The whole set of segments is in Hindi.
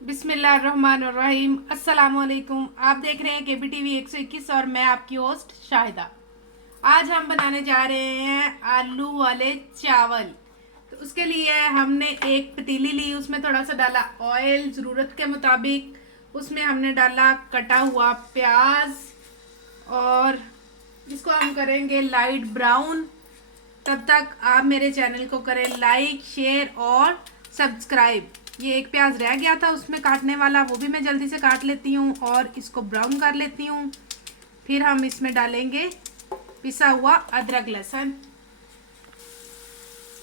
बिस्मिल्लाहिर्रहमानिर्रहीम। अस्सलामुअलैकुम। आप देख रहे हैं KBTV 121 और मैं आपकी होस्ट शाहिदा। आज हम बनाने जा रहे हैं आलू वाले चावल। तो उसके लिए हमने एक पतीली ली, उसमें थोड़ा सा डाला ऑयल ज़रूरत के मुताबिक। उसमें हमने डाला कटा हुआ प्याज और इसको हम करेंगे लाइट ब्राउन। तब तक आप मेरे चैनल को करें लाइक, शेयर और सब्सक्राइब। ये एक प्याज रह गया था उसमें काटने वाला, वो भी मैं जल्दी से काट लेती हूँ और इसको ब्राउन कर लेती हूँ। फिर हम इसमें डालेंगे पिसा हुआ अदरक लहसुन।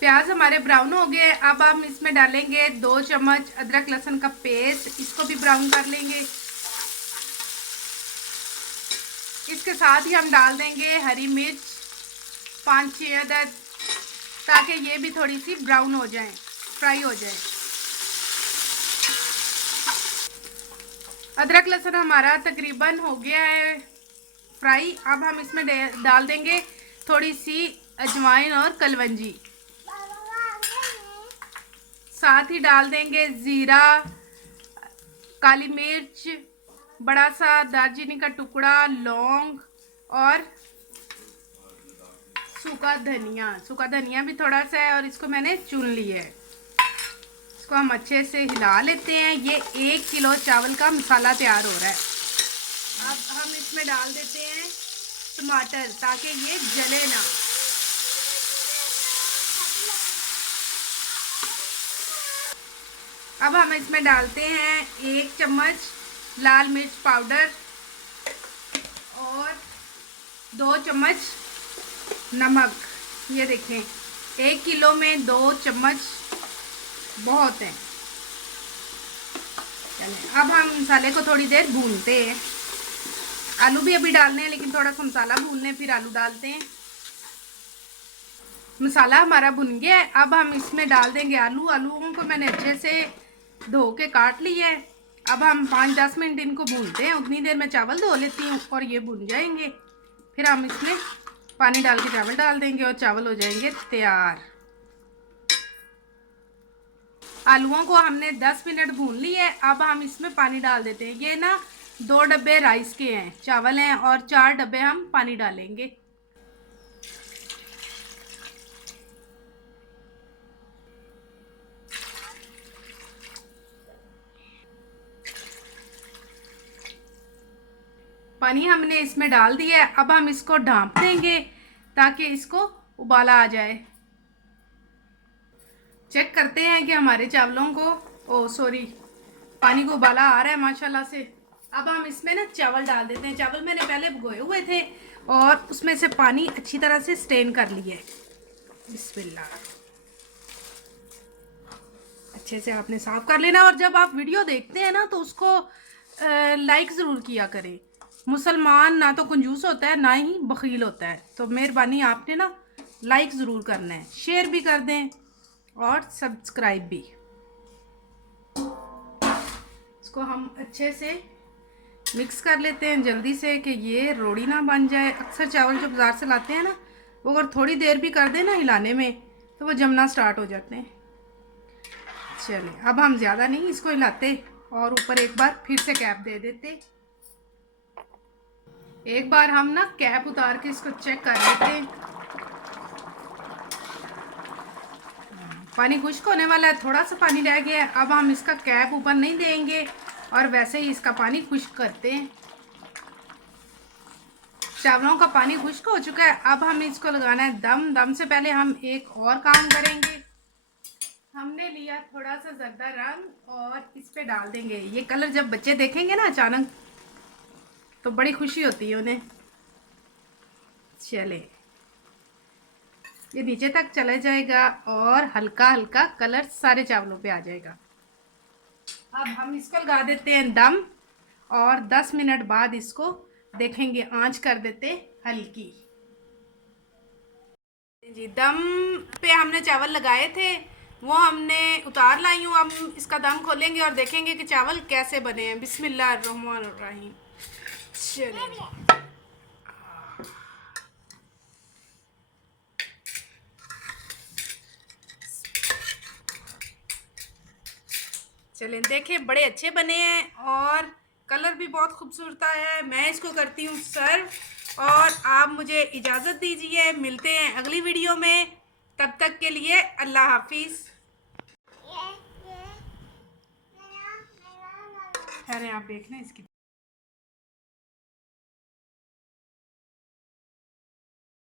प्याज हमारे ब्राउन हो गए। अब हम इसमें डालेंगे 2 चम्मच अदरक लहसुन का पेस्ट, इसको भी ब्राउन कर लेंगे। इसके साथ ही हम डाल देंगे हरी मिर्च 5-6 अदद, ताकि ये भी थोड़ी सी ब्राउन हो जाए, फ्राई हो जाए। अदरक लहसुन हमारा तकरीबन हो गया है फ्राई। अब हम इसमें डाल देंगे थोड़ी सी अजवाइन और कलवंजी, साथ ही डाल देंगे ज़ीरा, काली मिर्च, बड़ा सा दालचीनी का टुकड़ा, लौंग और सूखा धनिया। सूखा धनिया भी थोड़ा सा है और इसको मैंने चुन लिया है। इसको हम अच्छे से हिला लेते हैं। ये 1 किलो चावल का मसाला तैयार हो रहा है। अब हम इसमें डाल देते हैं टमाटर, ताकि ये जले ना। अब हम इसमें डालते हैं 1 चम्मच लाल मिर्च पाउडर और 2 चम्मच नमक। ये देखें, 1 किलो में 2 चम्मच बहुत है। चलें, अब हम मसाले को थोड़ी देर भूनते हैं। आलू भी अभी डालने हैं, लेकिन थोड़ा सा मसाला भूनने फिर आलू डालते हैं। मसाला हमारा भुन गया है। अब हम इसमें डाल देंगे आलू। आलूओं को मैंने अच्छे से धो के काट लिया है। अब हम 5-10 मिनट इनको भूनते हैं। उतनी देर मैं चावल धो लेती हूँ और ये भुन जाएंगे। फिर हम इसमें पानी डाल के चावल डाल देंगे और चावल हो जाएंगे तैयार। आलूओं को हमने 10 मिनट भून लिया है। अब हम इसमें पानी डाल देते हैं। ये ना 2 डब्बे राइस के हैं, चावल हैं, और 4 डब्बे हम पानी डालेंगे। पानी हमने इसमें डाल दिया है। अब हम इसको ढाँप देंगे ताकि इसको उबाला आ जाए। चेक करते हैं कि हमारे चावलों को पानी को उबाला आ रहा है माशाल्लाह से। अब हम इसमें ना चावल डाल देते हैं। चावल मैंने पहले भिगोए हुए थे और उसमें से पानी अच्छी तरह से स्ट्रेन कर लिया है। बिस्मिल्लाह, अच्छे से आपने साफ कर लेना। और जब आप वीडियो देखते हैं ना तो उसको लाइक ज़रूर किया करें। मुसलमान ना तो कंजूस होता है, ना ही बखील होता है। तो मेहरबानी आपने ना लाइक ज़रूर करना है, शेयर भी कर दें और सब्सक्राइब भी। इसको हम अच्छे से मिक्स कर लेते हैं जल्दी से, कि ये रोड़ी ना बन जाए। अक्सर चावल जो बाज़ार से लाते हैं ना, वो अगर थोड़ी देर भी कर दें ना हिलाने में, तो वो जमना स्टार्ट हो जाते हैं। चलिए, अब हम ज़्यादा नहीं इसको हिलाते और ऊपर एक बार फिर से कैप दे देते। एक बार हम ना कैप उतार के इसको चेक कर लेते हैं। पानी खुश्क होने वाला है, थोड़ा सा पानी रह गया है। अब हम इसका कैप ऊपर नहीं देंगे और वैसे ही इसका पानी खुश्क करते हैं। चावलों का पानी खुश्क हो चुका है। अब हम इसको लगाना है दम। दम से पहले हम एक और काम करेंगे। हमने लिया थोड़ा सा जर्दा रंग और इस पे डाल देंगे। ये कलर जब बच्चे देखेंगे ना अचानक, तो बड़ी खुशी होती है उन्हें। चले, ये नीचे तक चला जाएगा और हल्का हल्का कलर सारे चावलों पे आ जाएगा। अब हम इसको लगा देते हैं दम और 10 मिनट बाद इसको देखेंगे। आंच कर देते हल्की। जी, दम पे हमने चावल लगाए थे, वो हमने उतार लाई हूँ। अब इसका दम खोलेंगे और देखेंगे कि चावल कैसे बने हैं। बिस्मिल्लाहिर्रहमानिर्रहीम। चलिए, चलें देखें, बड़े अच्छे बने हैं और कलर भी बहुत खूबसूरत है। मैं इसको करती हूँ सर्व और आप मुझे इजाज़त दीजिए। मिलते हैं अगली वीडियो में, तब तक के लिए अल्लाह हाफिज़। खैर आप देख लें इसकी